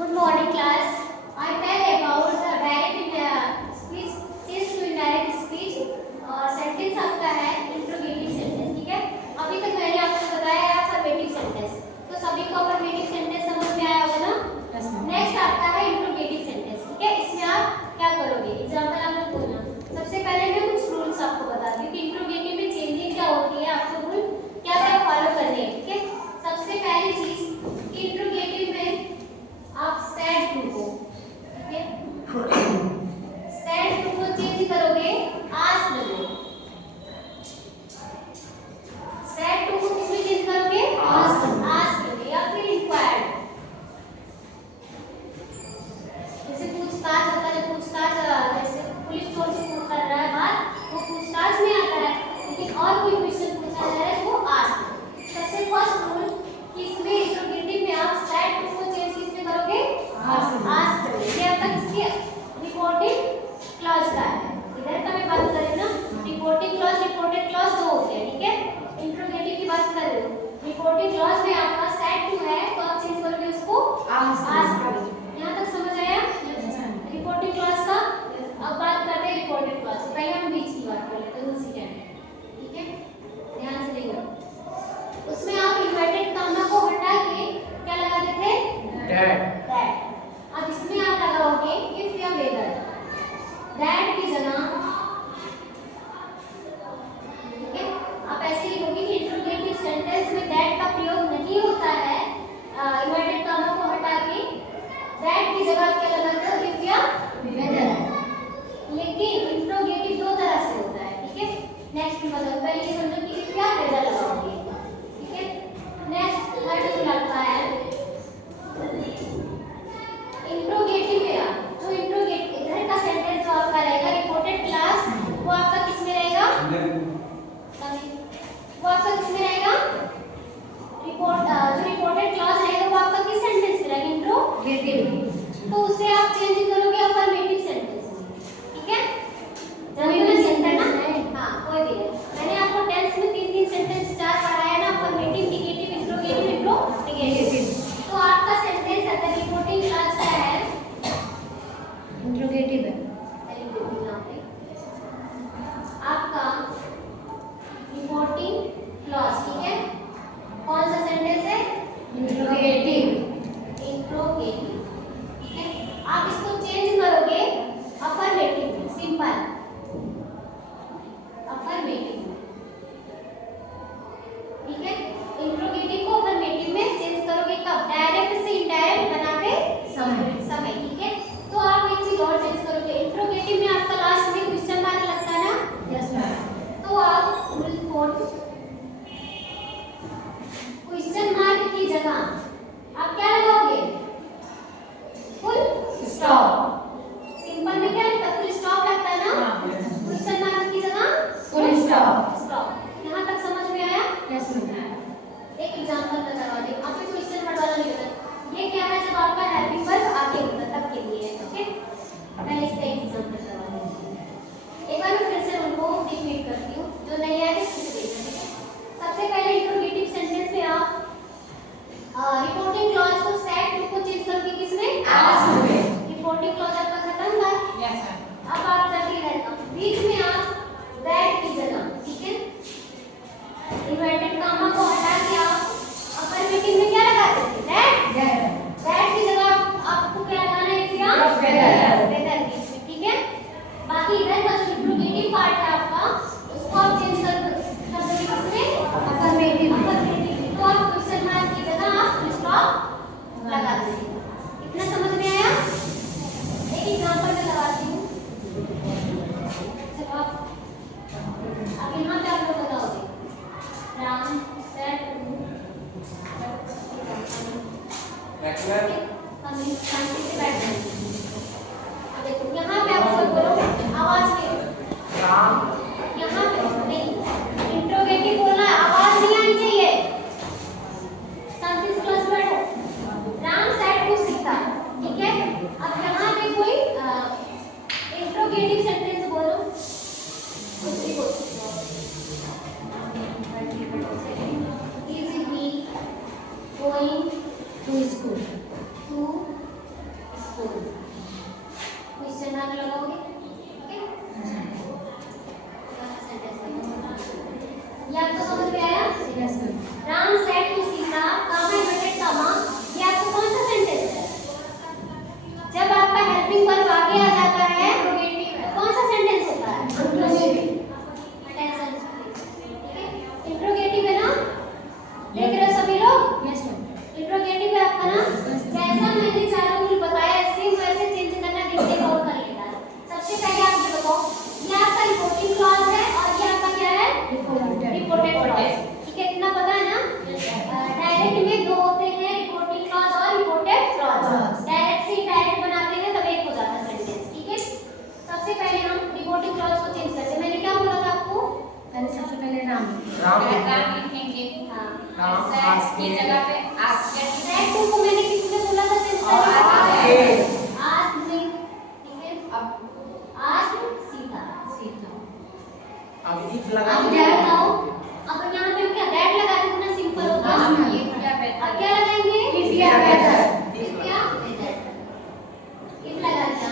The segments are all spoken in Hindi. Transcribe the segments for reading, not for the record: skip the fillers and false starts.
Good morning, class. I tell about the direct speech, change to indirect speech. Sentence आपका है इंट्रोगेटिव सेंटेंस, ठीक है। अभी तक मैंने आपको बताया है अफर्मेटिव सेंटेंस, तो सभी को अफर्मेटिव सेंटेंस समझ में आया होगा ना। नेक्स्ट आपका है इंट्रोगेटिव सेंटेंस, ठीक है। इसमें आप क्या करोगे, एग्जांपल आप लोग बोलना। सबसे पहले मैं कुछ रूल्स आपको बताती हूँ कि इंट्रोगेटिव में चेंजिंग क्या होती है, आपको रूल क्या क्या फॉलो करने हैं, ठीक है। सबसे पहली चीज इंट्रोगेटिव में आप सेड टू को, ठीक है, सेड टू को चेंज करोगे आस्क्ड में। सेड टू को किसमें चेंज करोगे, आस्क्ड में या फिर इंक्वायर्ड। जैसे पूछताछ होता है, पूछताछ जैसे पुलिस चोर से पूछ कर रहा है बात, वो पूछताछ में आता है, लेकिन और कोई क्वेश्चन पूछा जा रहा है वो आस्क्ड। सबसे फर्स्ट रूल कि इसमें इंट्रोगेटिव में आप सेड टू को चेंज किसमें करोगे, आस्क्ड में। ये अब तक इसके रिपोर्टिंग क्लॉज का है। इधर का मैं बात करें ना, रिपोर्टिंग क्लॉज रिपोर्टेड क्लॉज दो होते हैं, ठीक है। इंट्रोगेटिव की बात कर रहे हो, रिपोर्टिंग क्लॉज में आपका सेड टू है तो आप चेंज करोगे उसको आस्क्ड में। यहां तक समझ आया रिपोर्टिंग क्लॉज का। अब बात करते हैं रिपोर्टेड क्लॉज। पहले हम बीच की बात कर लेते हैं, इंसिडेंट, ठीक है, ध्यान से देखो। उसमें आप इन्वर्टेड कॉमा को हटा के क्या लगाते थे, दैट। अब इसमें आप लगाओगे इफ या वेदर, दैट की जगह, ठीक है। आप ऐसे लिखोगे कि इंट्रोगेटिव सेंटेंस में दैट का प्रयोग नहीं होता है, इन्वर्टेड कॉमा को हटा के दैट की जगह क्या लगाते हो, इफ या वेदर। लेकिन इंट्रोगेटिव दो तरह से होता है, ठीक है। नेक्स्ट मतलब पहले ये समझो कि इफ या वेदर लगाओगे, ठीक है। नेक्स्ट थर्ड रूल आता है इंट्रोगेटिव में आप जो इंट्रोगेटिव इधर का सेंटेंस जो आपका रहेगा रिपोर्टेड क्लास, वो आपका किस में रहेगा, वो आपका किस में रहेगा, रिपोर्ट जो रिपोर्टेड क्लास रहेगा वो आपका किस सेंटेंस में रहेगा, इंट्रोगेटिव। तो उसे आप चेंज करोगे अफर्मेटिव सेंटेंस में, ठीक है। जब मैं सेंटेंस ना, हां कोई भी है, मैंने आपको टेंस में तीन सेंटेंस चार पढ़ाया ना, अफर्मेटिव, नेगेटिव, इंट्रोगेटिव, इंट्रोगेटिव। तो आपका सेंटेंस अगर रिपोर्टिंग क्लास का है, इंट्रोगेटिव है, आपका रिपोर्टिंग क्लॉज, ठीक है। कौन सा सेंटेंस है, इंट्रोगेटिव, इंट्रोगेटिव, ठीक है। आप इसको चेंज करोगे अफर्मेटिव में, सिंपल अफर्मेटिव, ठीक है। इंट्रोगेटिव को अफर्मेटिव में चेंज करोगे कब, डायरेक्ट से इनडायरेक्ट बनाते समय, ठीक है। तो आप एक चीज और चेंज करोगे, इंट्रोगेटिव में आपका लास्ट में क्वेश्चन मार्क लगता है ना, यस मैम। तो आप फुल क्वेश्चन मार्क की जगह आप क्या लगाओगे, फुल स्टॉप। सिंपल में क्या लगता है, फुल स्टॉप लगता है ना, क्वेश्चन मार्क की जगह फुल स्टॉप। यहां तक समझ में आया, यस मैम। एक एग्जांपल मैं करवा दूं, आपको क्वेश्चन वर्ड वाला नहीं होता, ये क्या है, जब आपका हेल्पिंग वर्ब आगे होता है तब के लिए है, ओके। पहले इसका एक एग्जांपल करवा दें, एक बार मैं फिर से उनको रिपीट करती हूं, जो नहीं आया तो फिर देखना, ठीक है। सबसे पहले इंट्रोगेटिव सेंटेंस में आप रिपोर्टिंग क्लॉज को सेड टू को चेंज करके किसमें, आस्क्ड में। रिपोर्टिंग क्लॉज आपका खत्म हुआ, यस सर। अब बात करते हैं बीच में आप दैट की जगह, ठीक है, इन्वर्टेड कॉमा को हटा के आप अफर्मेटिव में क्या लगाते थे, दैट की जगह आपको क्या लगाना है, क्या वेदर बीच में, ठीक है। बाकी इधर का जो इंट्रोगेटिव पार्ट है आपका, उसको आप चेंज कर दोगे किसमें, अफर्मेटिव। तो आप क्वेश्चन मार्क की जगह आप फुल स्टॉप लगा देंगे। इतना समझ में आया। एक एग्जांपल मैं लगाती हूं, चलो अब यहाँ पे आप लोग बताओगे, राम सेड शांति से बैठ जाइए। अब देखो यहाँ पे आप लोग बोलो, आवाज नहीं, राम यहाँ पे नहीं, इंट्रोगेटिव बोलना है, आवाज नहीं आनी चाहिए, शांति से क्लास बैठो। राम सेड टू सीता, ठीक है। अब यहाँ पे कोई इंट्रोगेटिव सेंटेंस बोलो, कुछ भी बोल सकते हो। Is he going to school? To मैंने चारों रूल बताया, सेम वैसे चेंज करना, देखते कौन कर लेता है। सबसे पहले आप ये बताओ, ये आपका रिपोर्टिंग क्लॉज है और ये आपका क्या है, रिपोर्टेड क्लॉज। ठीक है, इतना पता है ना। डायरेक्ट में दो होते हैं, रिपोर्टिंग क्लॉज और रिपोर्टेड क्लॉज। डायरेक्ट से डायरेक्ट बनाते हैं तब एक हो जाता है सेंटेंस। ठीक है, सबसे पहले हम रिपोर्टिंग क्लॉज को चेंज करते हैं। मैंने क्या बोला था आपको, सबसे पहले राम लिखेंगे। हां, की जगह पे आस्क को मैंने किसमें बोला था चेंज करने, आस्क में। ठीक है, अब आस्क सीता। अब इफ लगा अब क्या बताओ, अब यहाँ पे हम क्या दैट लगा दें, इतना सिंपल हो गया। अब क्या लगाएंगे, इफ या बेटर। इफ या बेटर, इफ लगा दिया।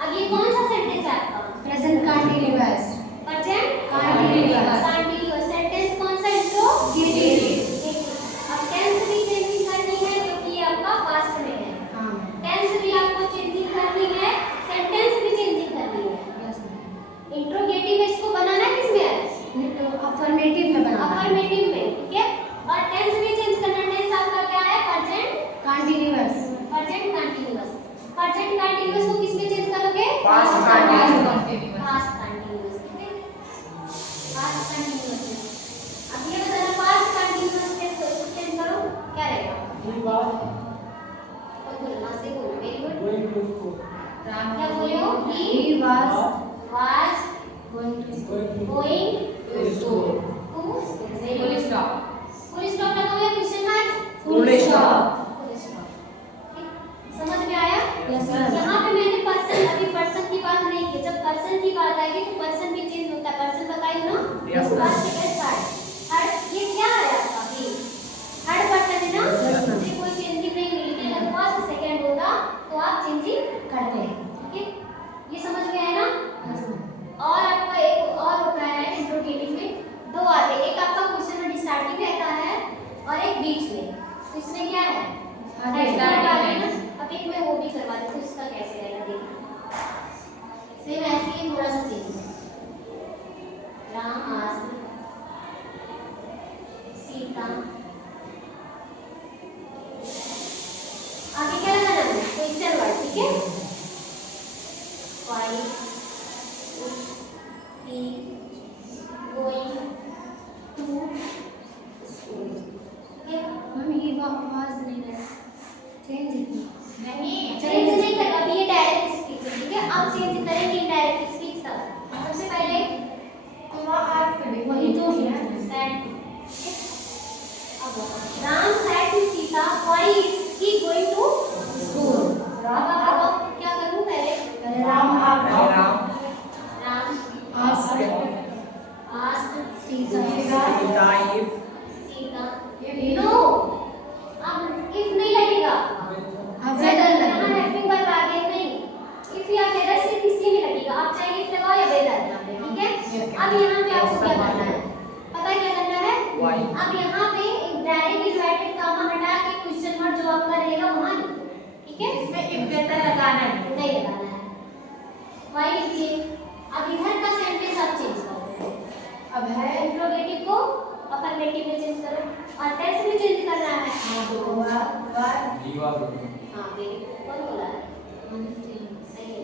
अब ये कौन सा सेंटेंस है आपका, present continuous. Present continuous sentence कौन सा, इंट्रोगेटिव। अब टेंस भी चेंजिंग करनी है क्योंकि ये आपका पास्ट में है। हां, टेंस भी आपको चेंजिंग करनी है, सेंटेंस भी चेंजिंग करनी है। यस। इंट्रोगेटिव में इसको बनाना किसमें है, अफर्मेटिव में बनाना, अफर्मेटिव में। ठीक है, और टेंस भी चेंज करना। टेंस आपका क्या है, present continuous. Present continuous. Present continuous को किसमें चेंज करोगे, पास्ट कंटीन्यूअस। Past continuous. ठीक है, पास्ट कंटीन्यूअस। अब ये बताना, पास्ट कंटीन्यूअस में चेंज करो क्या रहेगा, तो बोलना से बोलो। Very good. क्या बोलो, he was going to school. Full stop. Full stop लगाओ या क्वेश्चन मार्क, फुल स्टॉप। समझ में आया। Yes sir. यहाँ पे मैंने पर्सन, अभी पर्सन की बात नहीं की। जब पर्सन की बात आएगी तो पर्सन भी चेंज होता है। पर्सन बताइए ना, yes sir. First second third. Third ये क्या है आपका, ये थर्ड पर्सन है ना, इससे कोई चेंजिंग नहीं हुई। लेकिन अगर फर्स्ट सेकंड होता तो आप चेंजिंग करते हैं। ठीक है, ये समझ में आया ना। और आपका एक और होता है इंट्रोगेटिव में, दो आते हैं। एक आपका क्वेश्चन वर्ड स्टार्टिंग रहता है और एक बीच में। तो इसमें क्या है, आगे ना। अब एक मैं वो भी करवा देती हूँ, इसका कैसे रहेगा देखिए। सेम ऐसे ही थोड़ा सा चेंज है। राम आस्क्ड सीता। आगे क्या लगाना है, क्वेश्चन वर्ड। ठीक है, why he going to school। Ma'am he was नहीं है, चेंज चेंज नहीं कर, अभी ये डायरेक्ट स्पीच है। ठीक है, अब चेंज करेंगे इनडायरेक्ट स्पीच तब। सबसे पहले वही तो है। said, अब Ram said to Sita, why is he going to school। अब क्या करूं, पहले राम asked सीता नो। अब if नहीं लगेगा, अब वेदर यहाँ हेल्पिंग वर्ब आ गया नहीं। if या वेदर सिर्फ इसी में लगेगा, आप चाहे if लगाओ या वेदर यहाँ पे। ठीक है, अब यहाँ पे आपको क्या करना है, पता है क्या करना है। अब यहाँ पे एक डायरेक्ट इन्वर्टेड कॉमा हटा के क्वेश्चन मार्क जो आपका रहेगा वहाँ लिखो। ठीक है, इसमें if वेदर लगाना है, नहीं लगाना है। why लिखिए। अब इधर का सेंटेंस आप चेंज करो। अब है इंट्रोगेटिव को अफर्मेटिव में चेंज करो और टेंस में चेंज करना है। हां, वेरी गुड। कौन बोला है, सही है।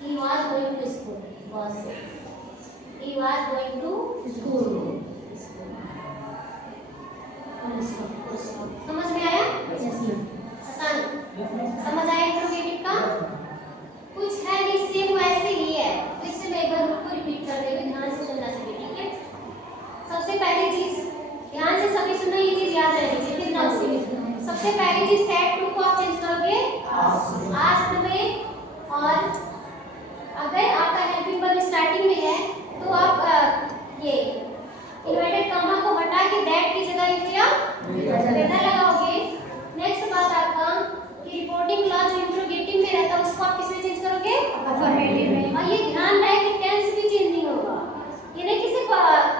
he was going to school, he was going to school। समझ में आया, आसान समझ आया। इंट्रोगेटिव का कुछ है नहीं, सेम वैसे ही है। तो इससे मैं एक बार आपको रिपीट कर देती हूँ, ध्यान से सुनना चाहिए। ठीक है, सबसे पहली चीज ध्यान से सभी सुनना, ये चीज याद रहनी चाहिए। कितना सबसे पहली चीज सेट टू को आप चेंज करोगे आस्क्ड में, और अगर आपका हेल्पिंग वर्ब स्टार्टिंग में है तो आप ये इन्वर्टेड कॉमा को हटा के दैट की जगह इफ या वेदर लगाओगे। नेक्स्ट बात आपका कि रिपोर्टिंग क्लॉज जो इंट्रोगेटिव में रहता है उसको आप किसमें चेंज करोगे, अफर्मेटिव में। और ये ध्यान रहे कि टेंस भी चेंज नहीं होगा, ये नहीं कि सिर्फ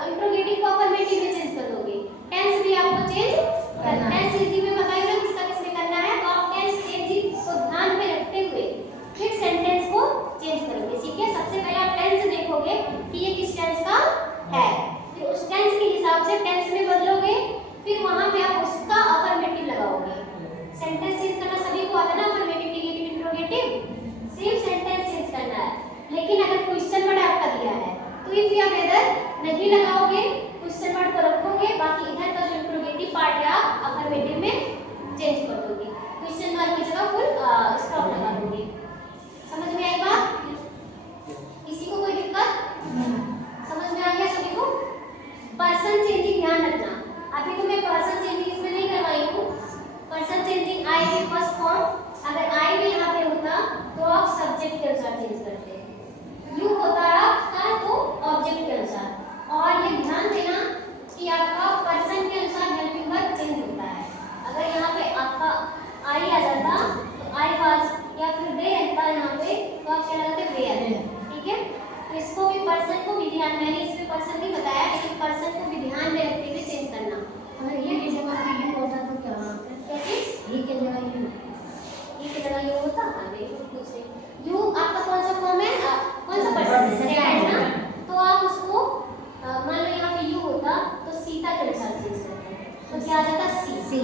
इंट्रोगेटिव को अफर्मेटिव में चेंज कर दोगे, टेंस भी आपको चेंज करना है। टेंस इजी में बताइए किसका किसमें करना है, तो आप टेंस चेंजिंग को ध्यान में रखते हुए फिर सेंटेंस को चेंज करोगे। ठीक है, सबसे पहले आप टेंस देखोगे कि ये किस टेंस का है, फिर उस टेंस के हिसाब से टेंस में बदलोगे, फिर वहां पे आप उसका अफर्मेटिव लगाओगे। सेंटेंस चेंज करना सभी को आता है ना। क्वीन या वेदर नहीं लगाओगे, क्वेश्चन मार्क को रखोगे, बाकी इधर का जो इंट्रोगेटिव पार्ट है आप अफर्मेटिव में चेंज कर दोगे, क्वेश्चन मार्क की जगह फुल स्टॉप लगा दोगे। समझ में आई बात? किसी को कोई दिक्कत? समझ में आ गया सभी को? पर्सन चेंजिंग ध्यान रखना, अभी तो मैं पर्सन चेंजिंग इसमें नहीं करवाई हूँ। पर्सन चेंजिंग आई के फर्स्ट फॉर्म, अगर आई भी यहाँ पे होता तो आप सब्जेक्ट के अनुसार चेंज करते, यू होता आपका तो ऑब्जेक्ट के अनुसार। और ये ध्यान देना कि आपका पर्सन के अनुसार हेल्पिंग वर्ब चेंज होता है। अगर यहाँ पे आपका आई आ जाता तो आई वाज या फिर वे रहता यहाँ पे तो आप क्या लगाते वेयर, ठीक है? तो इसको भी पर्सन को भी ध्यान, मैंने इसमें पर्सन नहीं बताया लेकिन पर्सन को भी ध्यान में रखते हुए चेंज करना। अगर ये की जगह पे यू होता तो क्या होता? क्या चीज? ये की जगह यू, ये की जगह यू होता? हाँ देखो कुछ नहीं। यू आपका कौन सा फॉर्म है? कौन सा पर्सन है? सेकंड ना, तो आप उसको मान लो यहाँ पे यू होता तो सीता के अनुसार चेंज करते हैं, तो क्या आ जाता सी।